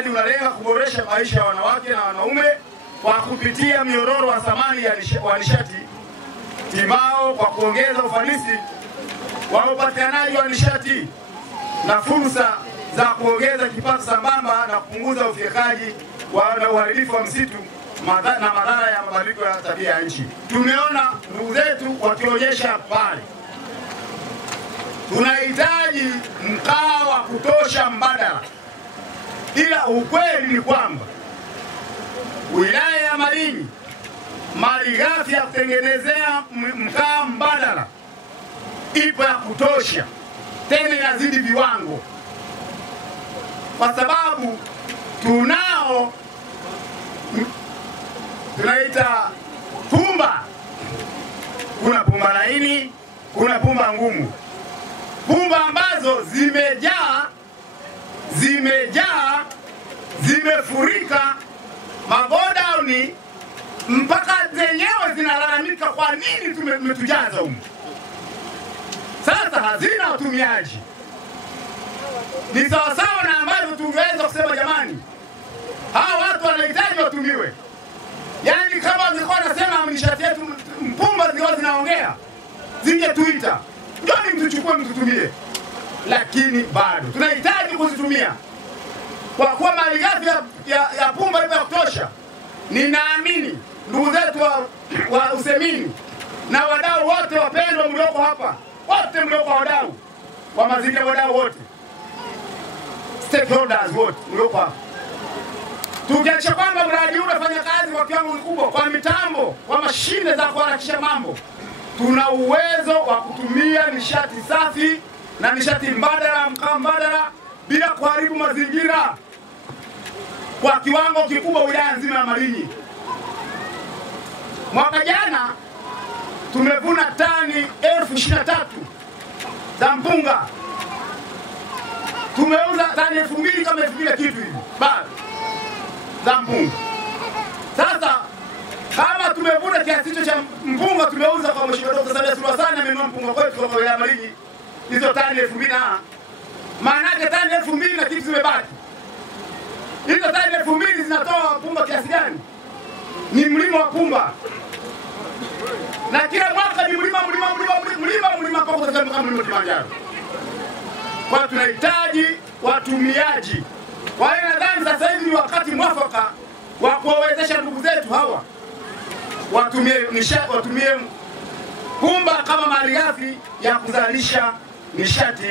mradi unalenga kuboresha maisha ya wanawake na wanaume kwa kupitia mnyororo wa thamani wa nishati timao kwa kuongeza ufanisi wa upatikanaji wa nishati na fursa za kuongeza kipato sambamba na kupunguza ufyekaji na uharibifu wa msitu na madhara ya mabadiliko ya tabia ya nchi. Tumeona ndugu zetu wakionyesha pale. Tunahitaji mkaa wa kutosha mbadala. Ila ukweli ni kwamba wilaya ya Malinyi malighafi ya kutengenezea mkaa mbadala ipo ya kutosha, tena inazidi viwango, kwa sababu tunao tunaita pumba. Kuna pumba laini, kuna pumba ngumu. Pumba ambazo zimefurika magodauni mpaka zenyewe zinalalamika kwa nini tumetujaza humu. Sasa hazina watumiaji. Ni sawasawa na ambavyo tungeweza kusema jamani, hawa watu wanahitaji watumiwe. Yaani kama zilikuwa nasema nishati yetu mpumba zilikuwa zinaongea, zingetuita, njoni mtuchukue mtutumie. Lakini bado tunahitaji kuzitumia. Kwa kuwa malighafi ya pumba ipo ya kutosha, ninaamini ndugu zetu wa Usemini na wadau wote wapendwa mlioko hapa, wote mlioko wadau wa mazingira, wadau wote, stakeholders wote mlioko hapa, tukiacha kwamba mradi huu unafanya kazi kwa kiwango kikubwa kwa mitambo, kwa mashine za kuharakisha mambo, tuna uwezo wa kutumia nishati safi na nishati mbadala, mkaa mbadala, bila kuharibu mazingira kwa kiwango kikubwa wilaya nzima ya Malinyi. Mwaka jana tumevuna tani 23,000 za mpunga. Tumeuza tani 2,000 kama 2,000 kitu hivi bado za mpunga. Sasa kama tumevuna kiasi hicho cha mpunga, tumeuza kwa Mheshimiwa Dkt. Samia Suluhu Hassan amenunua mpunga kwetu kwa wilaya ya Malinyi hizo tani 2,000. Maana yake tani 2,000 na kitu zimebaki. Hizo tani 2,000 zinatoa pumba kiasi gani? Ni mlima wa pumba. Na kila mwaka ni mlima mpaka kufika mlima Kilimanjaro. Kwa tunahitaji watumiaji. Kwa hiyo nadhani sasa hivi ni wakati mwafaka wa kuwawezesha ndugu zetu hawa watumie pumba kama malighafi ya kuzalisha nishati.